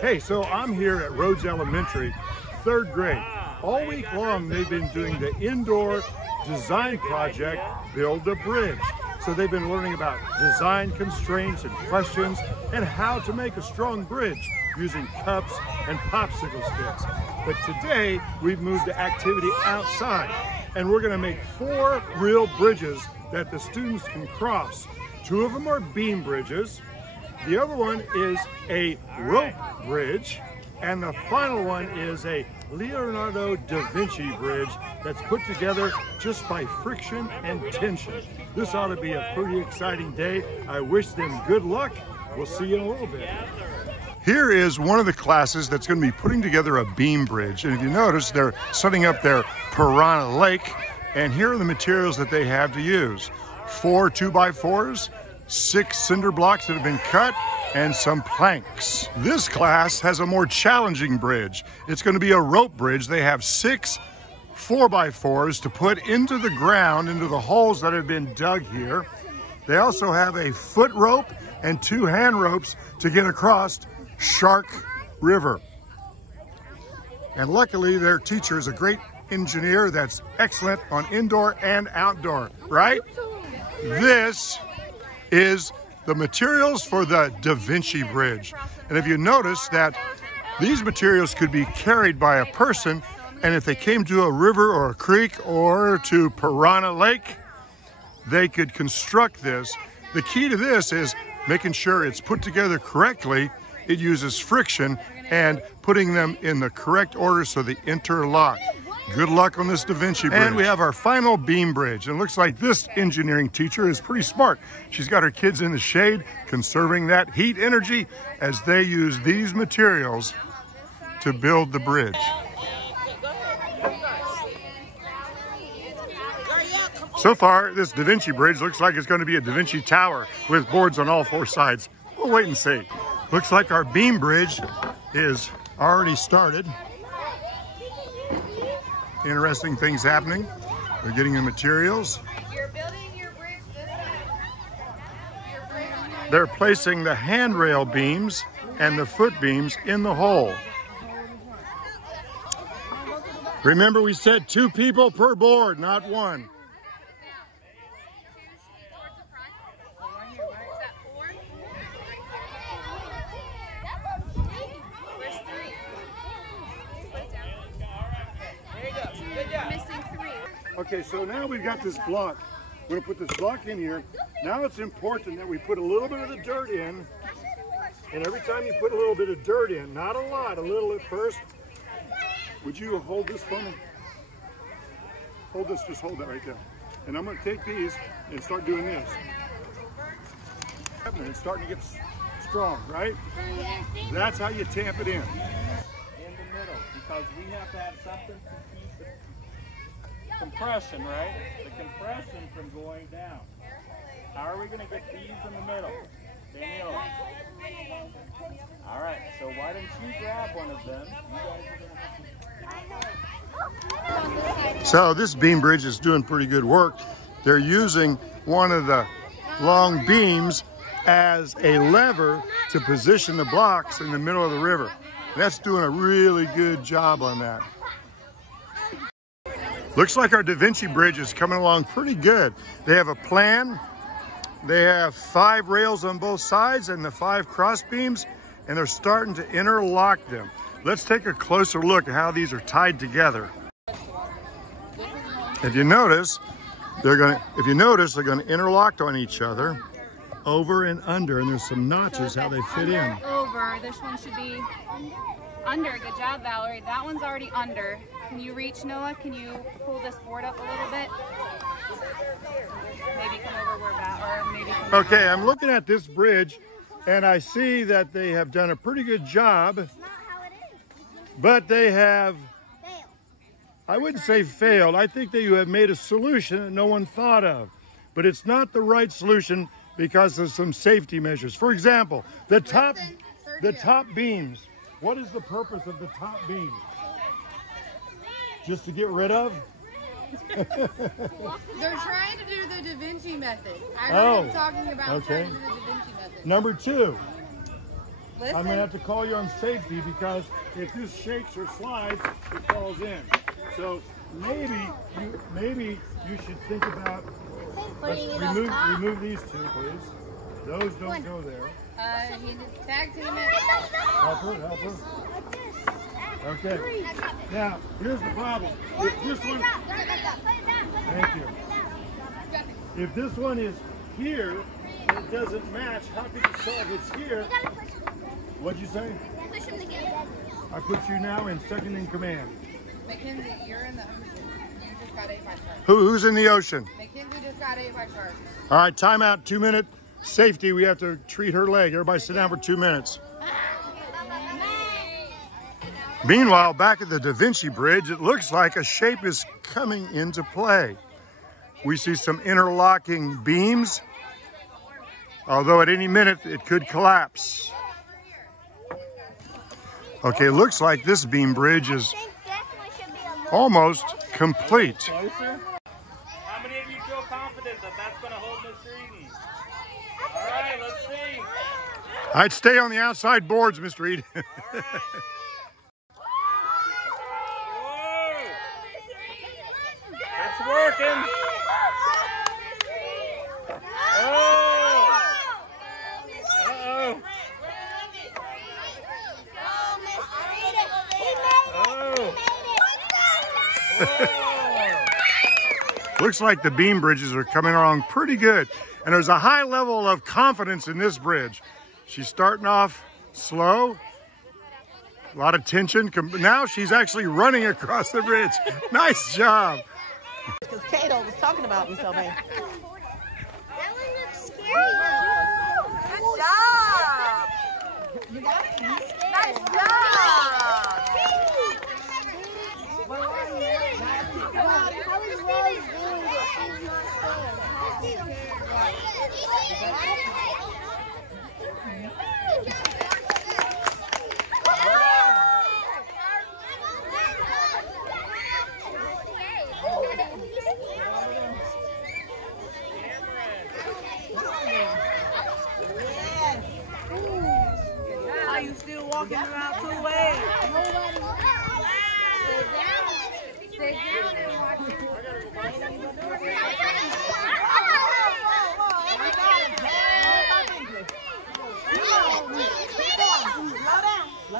Hey, so I'm here at Rhodes Elementary, 3rd grade. All week long, they've been doing the indoor design project, Build a Bridge. So they've been learning about design constraints and questions and how to make a strong bridge using cups and popsicle sticks. But today, we've moved the activity outside, and we're gonna make 4 real bridges that the students can cross. 2 of them are beam bridges. The other one is a rope bridge, and the final one is a Leonardo da Vinci Bridge that's put together just by friction and tension. This ought to be a pretty exciting day. I wish them good luck. We'll see you in a little bit. Here is one of the classes that's going to be putting together a beam bridge. And if you notice, they're setting up their Piranha Lake, and here are the materials that they have to use. 4 2x4s, 6 cinder blocks that have been cut, and some planks. This class has a more challenging bridge. It's going to be a rope bridge. They have 6 4x4s to put into the ground, into the holes that have been dug here. They also have a foot rope and 2 hand ropes to get across Shark River. And luckily, their teacher is a great engineer that's excellent on indoor and outdoor, right? This is the materials for the DaVinci Bridge. And if you notice that these materials could be carried by a person, and if they came to a river or a creek or to Piranha Lake, they could construct this. The key to this is making sure it's put together correctly. It uses friction and putting them in the correct order so they interlock. Good luck on this DaVinci Bridge. And we have our final beam bridge. And it looks like this engineering teacher is pretty smart. She's got her kids in the shade, conserving that heat energy as they use these materials to build the bridge. So far, this DaVinci Bridge looks like it's going to be a DaVinci Tower with boards on all 4 sides. We'll wait and see. Looks like our beam bridge is already started. Interesting things happening. They're getting the materials. You're building your bridge this way. They're placing the handrail beams and the foot beams in the hole. Remember, we said 2 people per board, not 1. Okay, so now we've got this block. We're gonna put this block in here. Now it's important that we put a little bit of the dirt in. And every time you put a little bit of dirt in, not a lot, a little at first. Would you hold this for me? Hold this, just hold that right there. And I'm gonna take these and start doing this. And it's starting to get strong, right? That's how you tamp it in. In the middle, because we have to have something to keep it. Compression, right? The compression from going down. How are we going to get these in the middle? Danielle. All right, so why don't you grab one of them? So this beam bridge is doing pretty good work. They're using one of the long beams as a lever to position the blocks in the middle of the river. That's doing a really good job on that. Looks like our DaVinci Bridge is coming along pretty good. They have a plan. They have 5 rails on both sides and the 5 cross beams, and they're starting to interlock them. Let's take a closer look at how these are tied together. If you notice, they're going to interlock on each other, over and under, and there's some notches how they fit in. Over. This one should be under. Good job, Valerie. That one's already under. Can you reach, Noah? Can you pull this board up a little bit? Maybe come over where that, or maybe come Okay, I'm looking at this bridge, and I see that they have done a pretty good job, but they have, I wouldn't say failed. I think that you have made a solution that no one thought of, but it's not the right solution because of some safety measures. For example, the top beams. What is the purpose of the top beams? Just to get rid of? They're trying to do the DaVinci method. I know what I'm talking about. Okay. Trying to do the DaVinci method. Number 2, I'm going to have to call you on safety because if this shakes or slides, it falls in. So maybe you should think about remove these two, please. Those don't go there. He just tag team it. Help her. Okay. Now, here's the problem. If this one, thank you. If this one is here and it doesn't match, how can you solve it's here? What'd you say? Push him together. I put you now in second in command. Mackenzie, you're in the ocean. You just got ate by sharks. Who's in the ocean? Mackenzie just got ate by sharks. All right, timeout, 2 minute safety. We have to treat her leg. Everybody sit down for 2 minutes. Meanwhile, back at the DaVinci Bridge, it looks like a shape is coming into play. We see some interlocking beams, although at any minute it could collapse. Okay, it looks like this beam bridge is almost complete. Closer? How many of you feel confident that that's going to hold Mr. Eden? All right, let's see. I'd stay on the outside boards, Mr. Eden. Whoa! It's working. Oh! Uh-oh. Looks like the beam bridges are coming along pretty good. And there's a high level of confidence in this bridge. She's starting off slow. A lot of tension. Now she's actually running across the bridge. Nice job. Because Kato was talking about me so bad. That one looks scary. Good job. You got it? Nice job. How is Rose doing it? She's not Are you still walking around 2 ways? Stay down and watch it.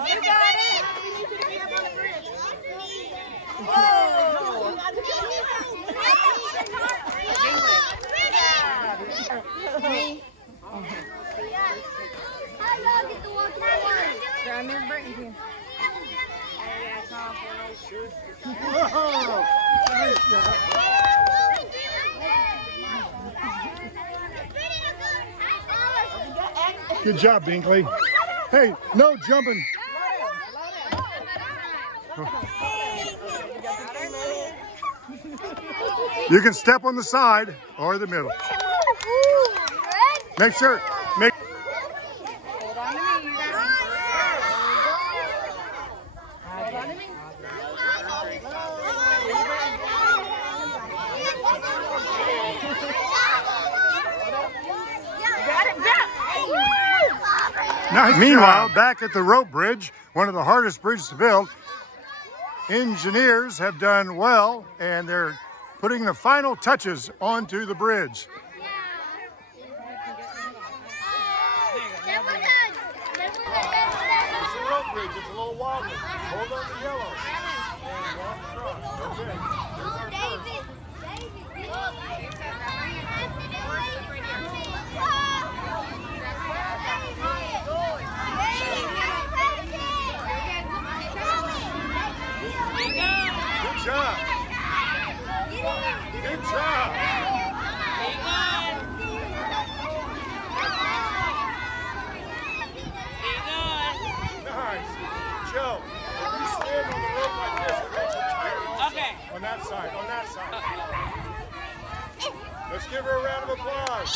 You got it. How long did the walk that one? Grab Miss Brittany here. Good job, Binkley. Hey, no jumping. You can step on the side or the middle. Make sure. Hold on to me. You got it. Hold on to me. Nice. Meanwhile, back at the rope bridge, one of the hardest bridges to build, engineers have done well, and they're putting the final touches onto the bridge. It's a rope bridge. It's a little wobbly. Hold on to yellow. And walk across. Okay. Good job. Good job. Nice. Joe, if you stand on the rope like this, it makes it tighter. Okay. On that side, on that side. Let's give her a round of applause.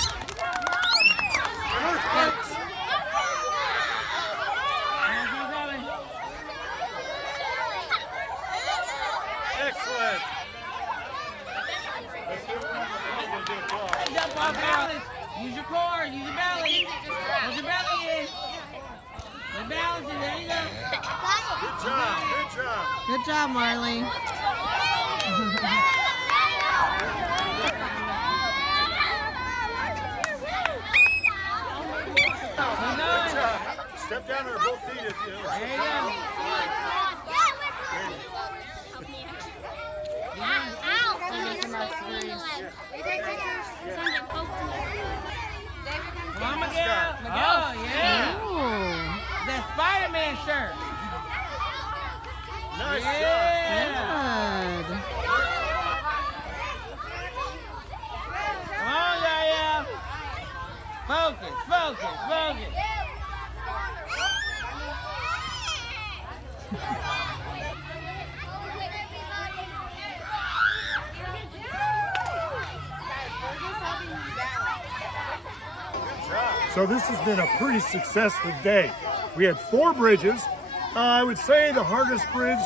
Excellent. Let's give her a round of applause. Use your core. Use your belly. Hold your belly in. The balance is there you go. Good job, good job. Good job, Marley. Good job. Step down there, both feet if you know. There you go. Mama girl. Oh, yeah. Ooh. The Spider-Man shirt. Nice job. Yeah. Good. Come on, Yaya. Focus, focus, focus. So this has been a pretty successful day. We had 4 bridges. I would say the hardest bridge,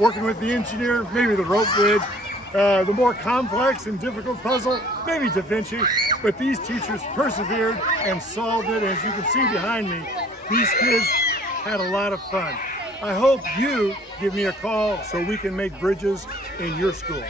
working with the engineer, maybe the rope bridge. The more complex and difficult puzzle, maybe DaVinci. But these teachers persevered and solved it. As you can see behind me, these kids had a lot of fun. I hope you give me a call so we can make bridges in your school.